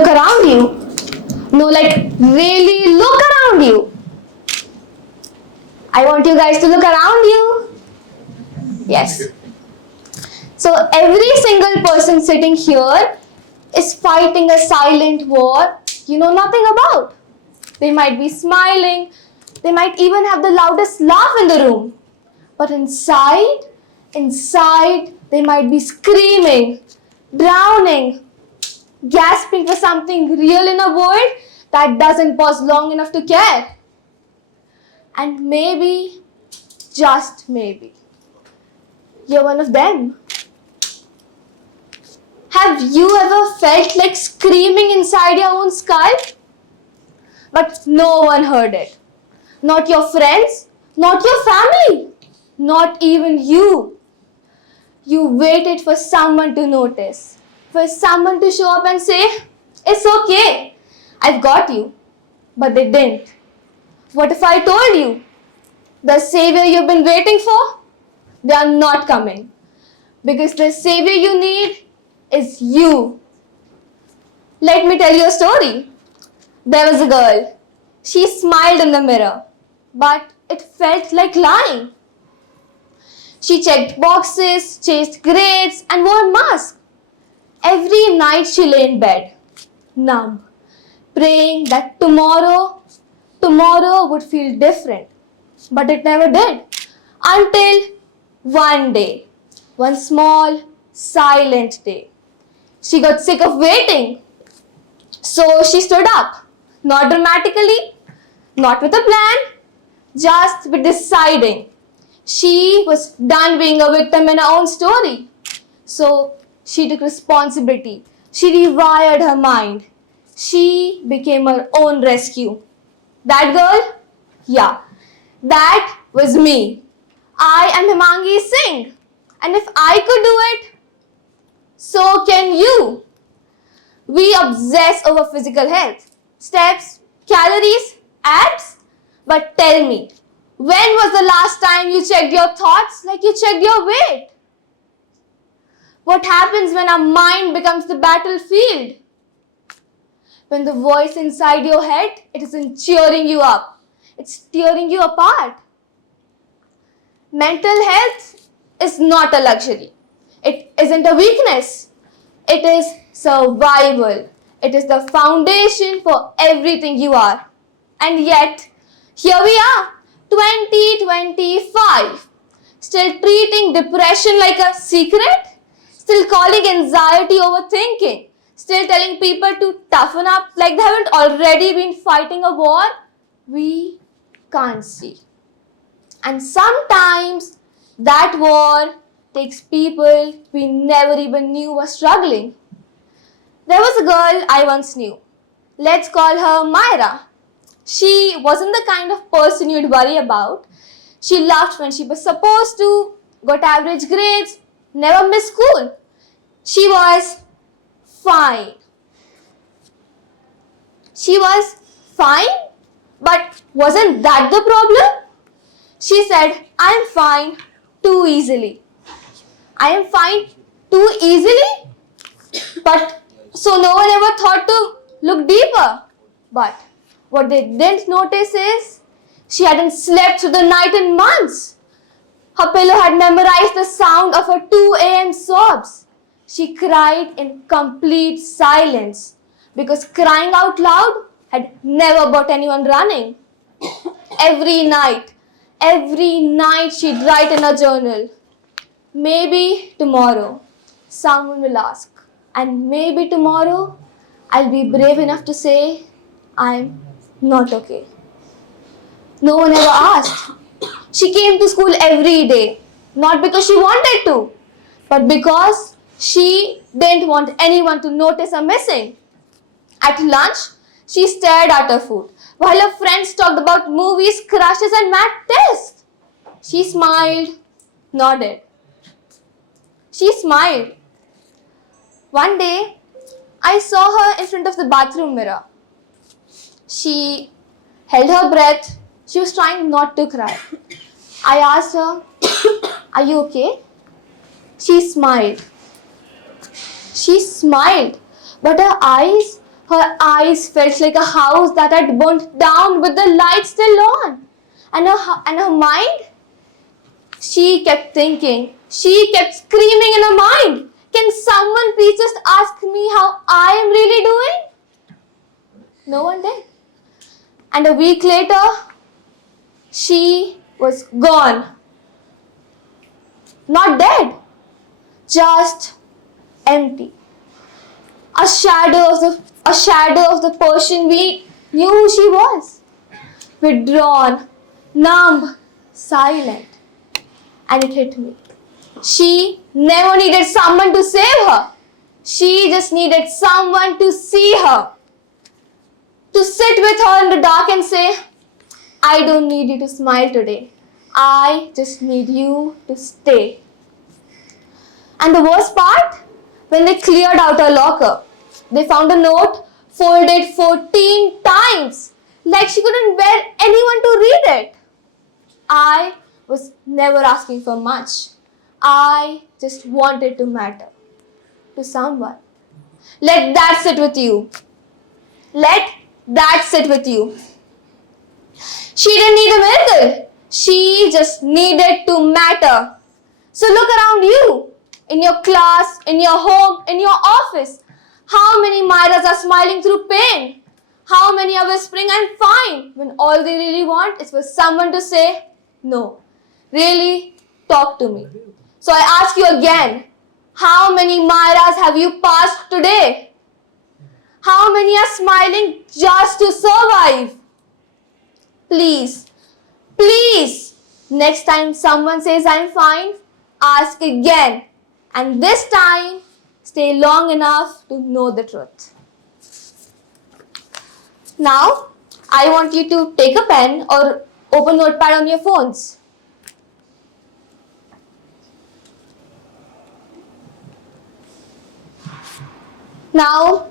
look around you. No, like really look around you. I want you guys to look around you. Yes. So every single person sitting here is fighting a silent war you know nothing about. They might be smiling. They might even have the loudest laugh in the room. But inside, they might be screaming, drowning, gasping for something real in a world that doesn't pause long enough to care. And maybe, just maybe, you're one of them. Have you ever felt like screaming inside your own skull? But no one heard it. Not your friends, not your family, not even you. You waited for someone to notice, for someone to show up and say, "It's okay, I've got you." But they didn't. What if I told you? The savior you've been waiting for? They are not coming. Because the savior you need is you. Let me tell you a story. There was a girl. She smiled in the mirror, but it felt like lying. She checked boxes, chased grades, and wore a mask. Every night she lay in bed, numb, praying that tomorrow would feel different. But it never did. Until one day, one small, silent day. She got sick of waiting. So she stood up, not dramatically, not with a plan, just with deciding. She was done being a victim in her own story. So she took responsibility. She rewired her mind. She became her own rescue. That girl? Yeah, that was me. I am Himangi Singh. And if I could do it, so can you. We obsess over physical health, steps, calories, abs. But tell me, when was the last time you checked your thoughts like you checked your weight? What happens when our mind becomes the battlefield? When the voice inside your head, it isn't cheering you up, it's tearing you apart. Mental health is not a luxury. It isn't a weakness. It is survival. It is the foundation for everything you are. And yet, here we are, 2025, still treating depression like a secret, still calling anxiety overthinking, still telling people to toughen up like they haven't already been fighting a war we can't see. And sometimes that war takes people we never even knew were struggling. There was a girl I once knew. Let's call her Myra. She wasn't the kind of person you'd worry about. She laughed when she was supposed to, got average grades, never missed school. She was fine. She was fine, but wasn't that the problem? She said, "I'm fine too easily." I am fine too easily? But so no one ever thought to look deeper. But what they didn't notice is she hadn't slept through the night in months. Her pillow had memorized the sound of her 2 a.m. sobs. She cried in complete silence because crying out loud had never brought anyone running. Every night she'd write in her journal, "Maybe tomorrow someone will ask, and maybe tomorrow I'll be brave enough to say I'm not okay." No one ever asked. She came to school every day, not because she wanted to, but because she didn't want anyone to notice her missing. At lunch, she stared at her food, while her friends talked about movies, crushes, and mad tests. She smiled, nodded. She smiled. One day, I saw her in front of the bathroom mirror. She held her breath. She was trying not to cry. I asked her, "Are you okay?" She smiled. She smiled, but her eyes Her eyes felt like a house that had burnt down with the lights still on. And her mind, she kept thinking, she kept screaming in her mind, can someone please just ask me how I am really doing? No one did. And a week later, she was gone. Not dead, just empty. A shadow of the person we knew who she was. Withdrawn, numb, silent. And it hit me. She never needed someone to save her. She just needed someone to see her. To sit with her in the dark and say, I don't need you to smile today. I just need you to stay. And the worst part, when they cleared out her locker, they found a note folded 14 times, like she couldn't bear anyone to read it. I was never asking for much. I just wanted to matter to someone. Let that sit with you. Let that sit with you. She didn't need a miracle. She just needed to matter. So look around you, in your class, in your home, in your office. How many Myras are smiling through pain? How many are whispering, I'm fine, when all they really want is for someone to say, no, really, talk to me. So I ask you again, how many Myras have you passed today? How many are smiling just to survive? Please, please, next time someone says I'm fine, ask again. And this time, stay long enough to know the truth. Now, I want you to take a pen or open notepad on your phones. Now,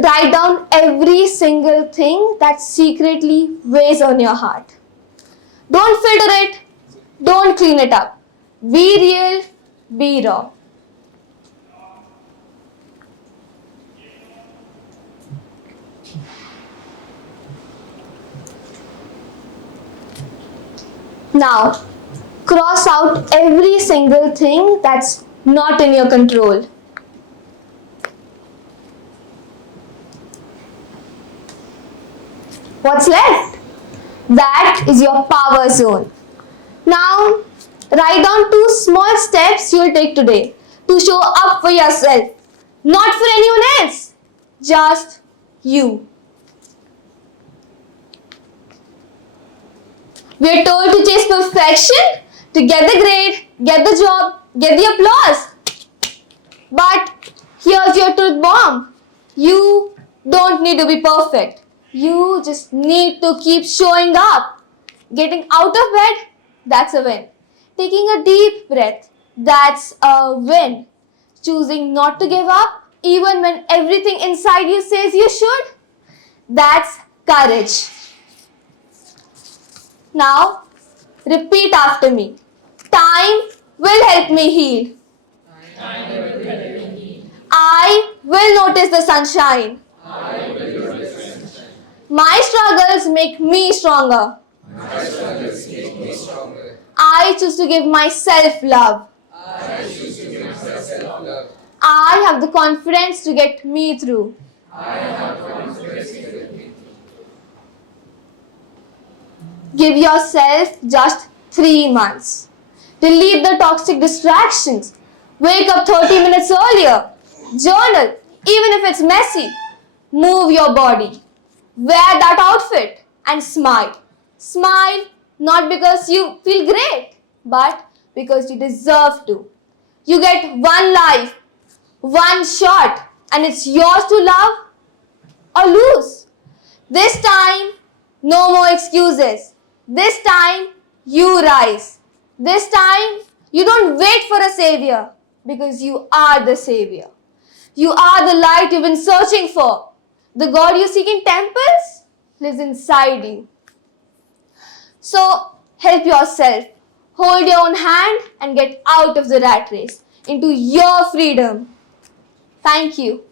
write down every single thing that secretly weighs on your heart. Don't filter it. Don't clean it up. Be real. Be raw. Now, cross out every single thing that's not in your control. What's left? That is your power zone. Now, write down 2 small steps you'll take today to show up for yourself. Not for anyone else. Just you. We are told to chase perfection, to get the grade, get the job, get the applause. But here's your truth bomb. You don't need to be perfect. You just need to keep showing up. Getting out of bed, that's a win. Taking a deep breath, that's a win. Choosing not to give up, even when everything inside you says you should, that's courage. Now, repeat after me. Time will help me heal. I will notice the sunshine. My struggles make me stronger. I choose to give myself love. I have the confidence to get me through. Give yourself just 3 months. Delete the toxic distractions. Wake up 30 minutes earlier. Journal, even if it's messy. Move your body. Wear that outfit and smile. Smile not because you feel great, but because you deserve to. You get one life, one shot, and it's yours to love or lose. This time, no more excuses. This time, you rise. This time, you don't wait for a savior because you are the savior. You are the light you've been searching for. The God you seek in temples lives inside you. So, help yourself. Hold your own hand and get out of the rat race into your freedom. Thank you.